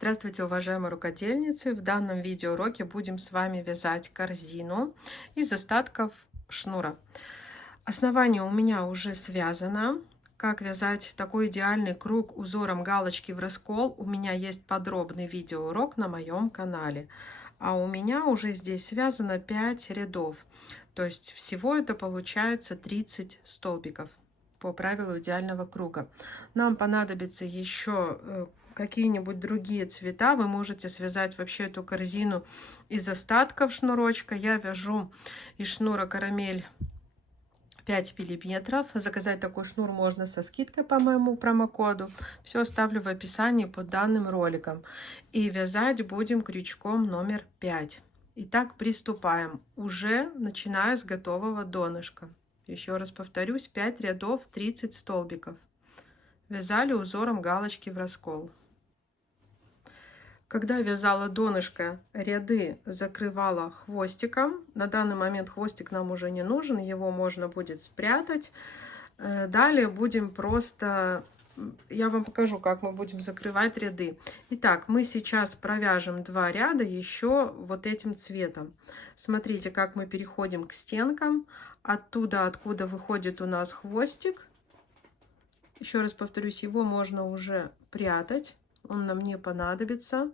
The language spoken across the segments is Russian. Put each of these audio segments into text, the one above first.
Здравствуйте, уважаемые рукодельницы! В данном видеоуроке будем с вами вязать корзину из остатков шнура. Основание у меня уже связано. Как вязать такой идеальный круг узором галочки в раскол, у меня есть подробный видеоурок на моем канале. А у меня уже здесь связано 5 рядов. То есть всего это получается 30 столбиков по правилу идеального круга. Нам понадобится еще какие-нибудь другие цвета. Вы можете связать вообще эту корзину из остатков шнурочка. Я вяжу из шнура карамель 5 миллиметров. Заказать такой шнур можно со скидкой по моему промокоду. Все оставлю в описании под данным роликом. И вязать будем крючком номер 5. Итак, приступаем. Уже начиная с готового донышка. Еще раз повторюсь, 5 рядов, 30 столбиков. Вязали узором галочки в раскол. Когда вязала донышко, ряды закрывала хвостиком. На данный момент хвостик нам уже не нужен, его можно будет спрятать. Далее будем просто... Я вам покажу, как мы будем закрывать ряды. Итак, мы сейчас провяжем 2 ряда еще вот этим цветом. Смотрите, как мы переходим к стенкам. Оттуда, откуда выходит у нас хвостик. Еще раз повторюсь, его можно уже прятать. Он нам не понадобится.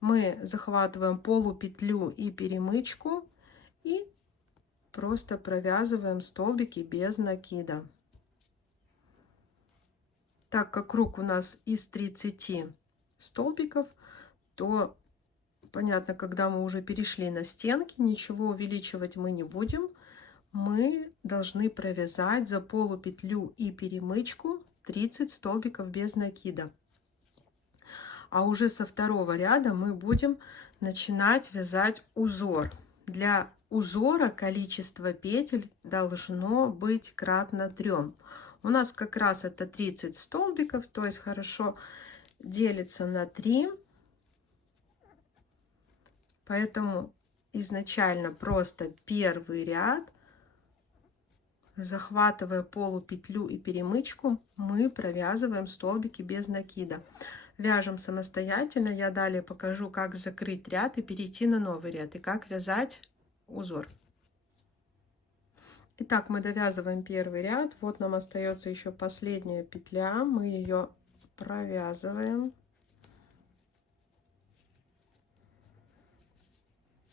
Мы захватываем полупетлю и перемычку и просто провязываем столбики без накида. Так как круг у нас из 30 столбиков, то понятно, когда мы уже перешли на стенки, ничего увеличивать мы не будем. Мы должны провязать за полупетлю и перемычку 30 столбиков без накида. А уже со второго ряда мы будем начинать вязать узор. Для узора количество петель должно быть кратно 3. У нас как раз это 30 столбиков, то есть хорошо делится на 3. Поэтому изначально просто первый ряд, захватывая полупетлю и перемычку, мы провязываем столбики без накида. Вяжем самостоятельно. Я далее покажу, как закрыть ряд и перейти на новый ряд, и как вязать узор. Итак, мы довязываем первый ряд. Вот нам остается еще последняя петля. Мы ее провязываем.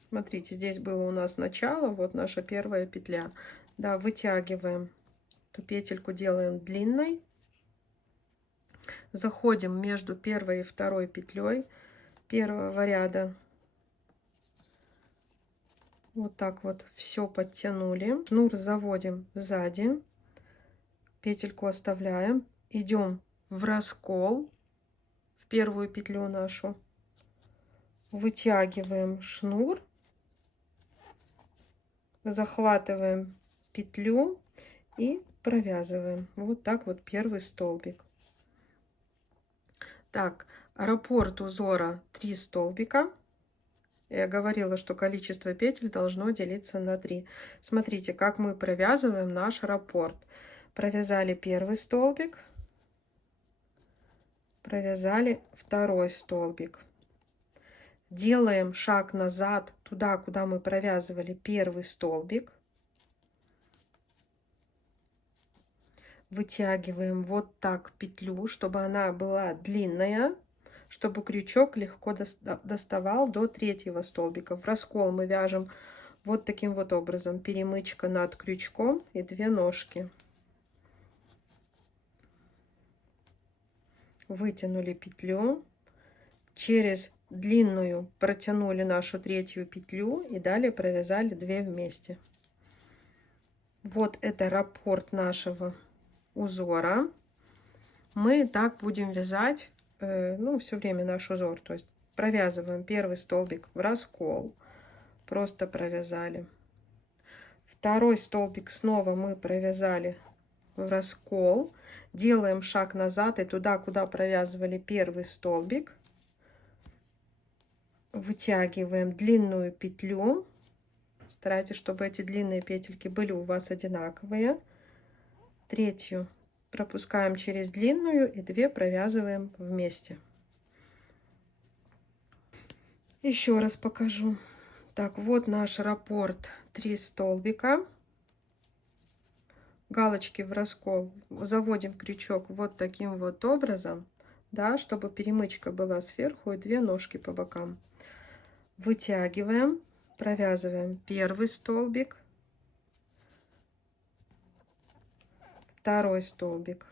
Смотрите, здесь было у нас начало, вот наша первая петля. Да, вытягиваем эту петельку, делаем длинной. Заходим между первой и второй петлей первого ряда. Вот так вот все подтянули. Шнур заводим сзади. Петельку оставляем. Идем в раскол в первую петлю нашу. Вытягиваем шнур. Захватываем петлю и провязываем. Вот так вот первый столбик. Так, раппорт узора 3 столбика. Я говорила, что количество петель должно делиться на 3. Смотрите, как мы провязываем наш раппорт. Провязали первый столбик, провязали второй столбик. Делаем шаг назад туда, куда мы провязывали первый столбик. Вытягиваем вот так петлю, чтобы она была длинная, чтобы крючок легко доставал до третьего столбика. В раскол мы вяжем вот таким вот образом. Перемычка над крючком и 2 ножки. Вытянули петлю, через длинную протянули нашу третью петлю и далее провязали 2 вместе. Вот это раппорт нашего узора. Мы так будем вязать все время наш узор. То есть провязываем первый столбик в раскол, просто провязали. Второй столбик снова мы провязали в раскол, делаем шаг назад и туда, куда провязывали первый столбик, вытягиваем длинную петлю. Старайтесь, чтобы эти длинные петельки были у вас одинаковые. Третью пропускаем через длинную и 2 провязываем вместе. Еще раз покажу. Так, вот наш раппорт, 3 столбика, галочки в раскол, заводим крючок вот таким вот образом, да, чтобы перемычка была сверху и 2 ножки по бокам. Вытягиваем, провязываем первый столбик, второй столбик,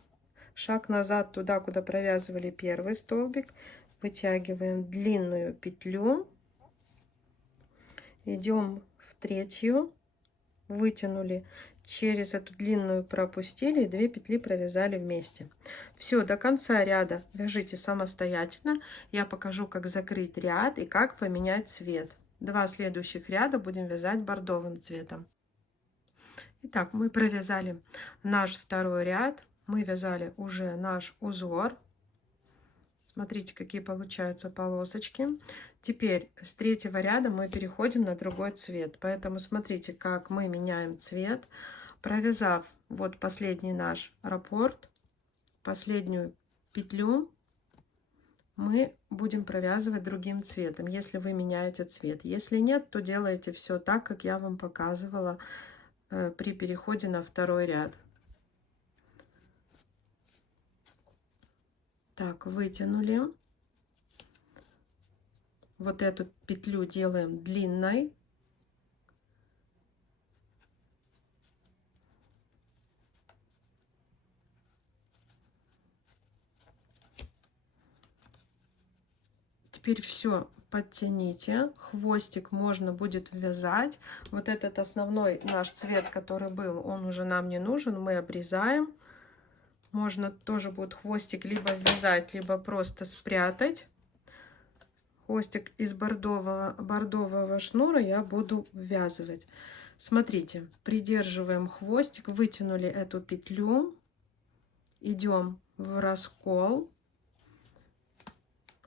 шаг назад туда, куда провязывали первый столбик, вытягиваем длинную петлю, идем в третью, вытянули, через эту длинную пропустили и 2 петли провязали вместе. Все, до конца ряда вяжите самостоятельно. Я покажу, как закрыть ряд и как поменять цвет. 2 следующих ряда будем вязать бордовым цветом. Итак, мы провязали наш второй ряд, мы вязали уже наш узор. Смотрите, какие получаются полосочки. Теперь с третьего ряда мы переходим на другой цвет. Поэтому смотрите, как мы меняем цвет. Провязав вот последний наш раппорт, последнюю петлю, мы будем провязывать другим цветом, если вы меняете цвет. Если нет, то делаете все так, как я вам показывала при переходе на второй ряд. Так, вытянули. Вот эту петлю делаем длинной. Теперь все подтяните. Хвостик можно будет вязать. Вот этот основной наш цвет, который был, он уже нам не нужен. Мы обрезаем. Можно тоже будет хвостик либо вязать, либо просто спрятать. Хвостик из бордового шнура я буду ввязывать. Смотрите, придерживаем хвостик, вытянули эту петлю, идем в раскол,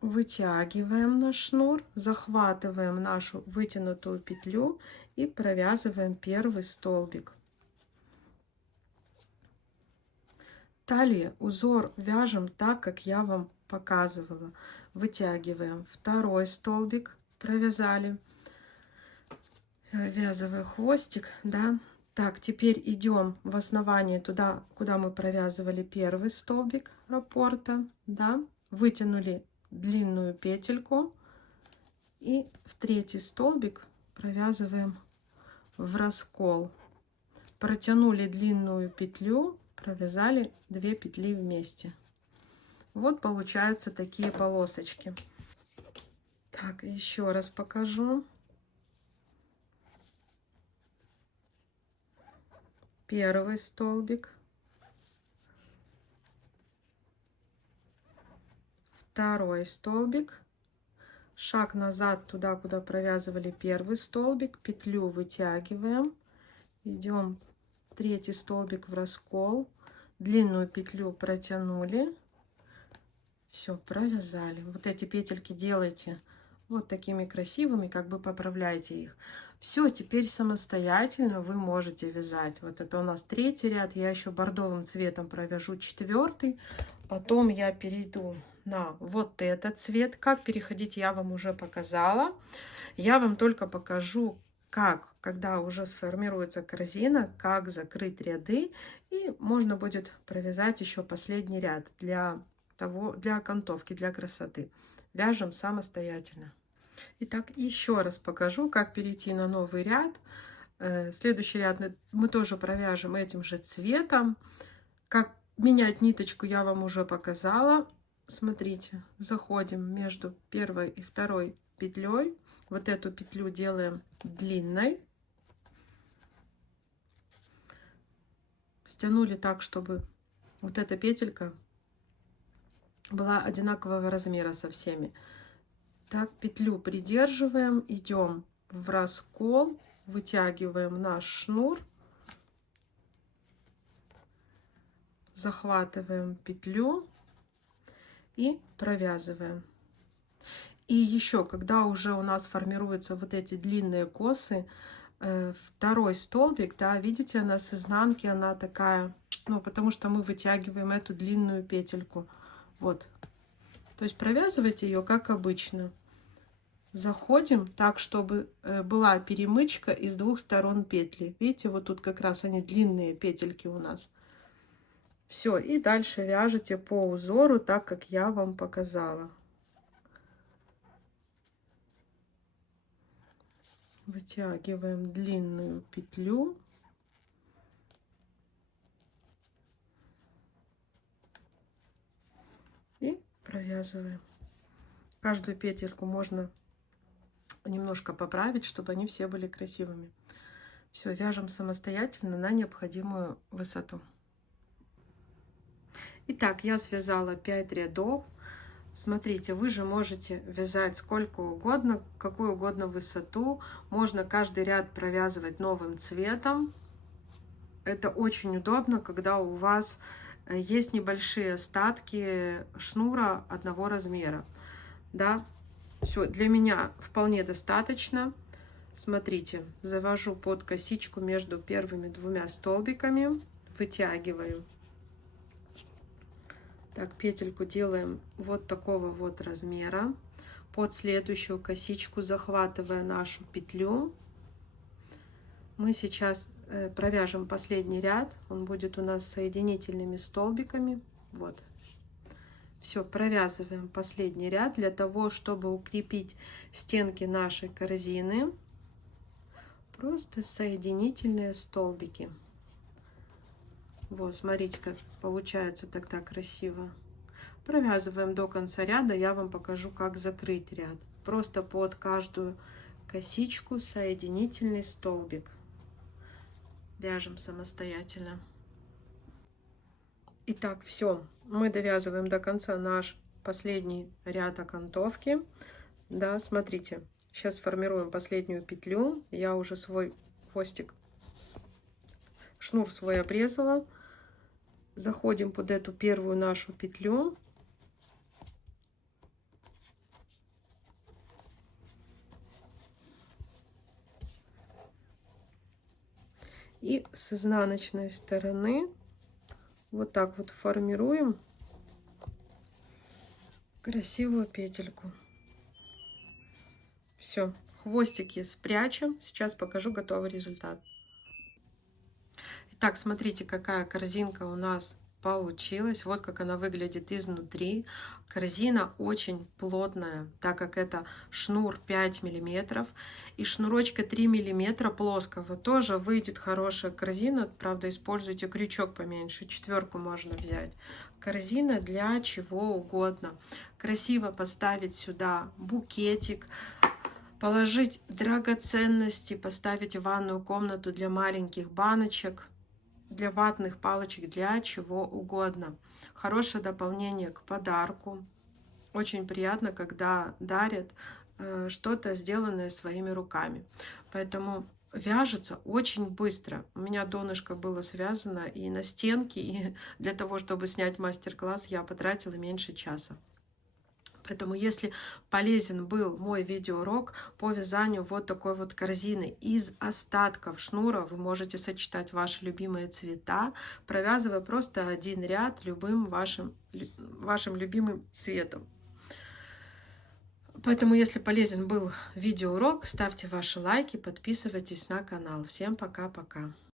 вытягиваем наш шнур, захватываем нашу вытянутую петлю и провязываем первый столбик. Талии узор вяжем так, как я вам показывала. Вытягиваем второй столбик, провязали, ввязываю хвостик, да. Так, теперь идем в основание туда, куда мы провязывали первый столбик раппорта, да, вытянули длинную петельку и в третий столбик провязываем в раскол, протянули длинную петлю, провязали 2 петли вместе. Вот получаются такие полосочки. Так, еще раз покажу. Первый столбик, второй столбик, шаг назад туда, куда провязывали первый столбик, петлю вытягиваем, идем третий столбик в раскол, длинную петлю протянули, все, провязали. Вот эти петельки делайте вот такими красивыми, как бы поправляйте их. Все, теперь самостоятельно вы можете вязать. Вот это у нас третий ряд, я еще бордовым цветом провяжу четвертый, потом я перейду на вот этот цвет. Как переходить, я вам уже показала. Я вам только покажу, как, когда уже сформируется корзина, как закрыть ряды, и можно будет провязать еще последний ряд для окантовки, для красоты. Вяжем самостоятельно. Итак, еще раз покажу, как перейти на новый ряд. Следующий ряд мы тоже провяжем этим же цветом. Как менять ниточку, я вам уже показала. Смотрите, заходим между первой и второй петлей. Вот эту петлю делаем длинной. Стянули так, чтобы вот эта петелька была одинакового размера со всеми. Так, петлю придерживаем, идем в раскол, вытягиваем наш шнур, захватываем петлю и провязываем. И еще, когда уже у нас формируются вот эти длинные косы, второй столбик, да, видите, она с изнанки, она такая, ну, потому что мы вытягиваем эту длинную петельку. Вот. То есть провязывайте ее как обычно. заходим так, чтобы была перемычка из двух сторон петли. Видите, вот тут как раз они длинные петельки у нас. Все, и дальше вяжете по узору так, как я вам показала. Вытягиваем длинную петлю. И провязываем. Каждую петельку можно немножко поправить, чтобы они все были красивыми. Все, вяжем самостоятельно на необходимую высоту. Итак, я связала 5 рядов. Смотрите, вы же можете вязать сколько угодно, какую угодно высоту. Можно каждый ряд провязывать новым цветом. Это очень удобно, когда у вас есть небольшие остатки шнура одного размера. Да, все, для меня вполне достаточно. Смотрите, завожу под косичку между первыми двумя столбиками, вытягиваю. Так, петельку делаем вот такого вот размера. Под следующую косичку, захватывая нашу петлю, мы сейчас провяжем последний ряд. Он будет у нас соединительными столбиками. Вот. Все, провязываем последний ряд для того, чтобы укрепить стенки нашей корзины. Просто соединительные столбики. Вот, смотрите, как получается тогда красиво. Провязываем до конца ряда, я вам покажу, как закрыть ряд. Просто под каждую косичку соединительный столбик. Вяжем самостоятельно. Итак, все, мы довязываем до конца наш последний ряд окантовки. Да, смотрите, сейчас формируем последнюю петлю. Я уже свой хвостик, шнур свой обрезала. Заходим под эту первую нашу петлю. И с изнаночной стороны вот так вот формируем красивую петельку. Все, хвостики спрячем. Сейчас покажу готовый результат. Итак, смотрите, какая корзинка у нас получилась. Вот как она выглядит изнутри. Корзина очень плотная, так как это шнур 5 миллиметров и шнурочка 3 миллиметра плоского. Тоже выйдет хорошая корзина. Правда, используйте крючок поменьше. 4 можно взять. Корзина для чего угодно. Красиво поставить сюда букетик, положить драгоценности, поставить в ванную комнату для маленьких баночек, для ватных палочек, для чего угодно. Хорошее дополнение к подарку. Очень приятно, когда дарят что-то, сделанное своими руками. Поэтому вяжется очень быстро. У меня донышко было связано и на стенке, и для того, чтобы снять мастер-класс, я потратила меньше часа. Поэтому, если полезен был мой видеоурок по вязанию вот такой вот корзины из остатков шнура, вы можете сочетать ваши любимые цвета, провязывая просто один ряд любым вашим любимым цветом. Поэтому, если полезен был видеоурок, ставьте ваши лайки, подписывайтесь на канал. Всем пока-пока!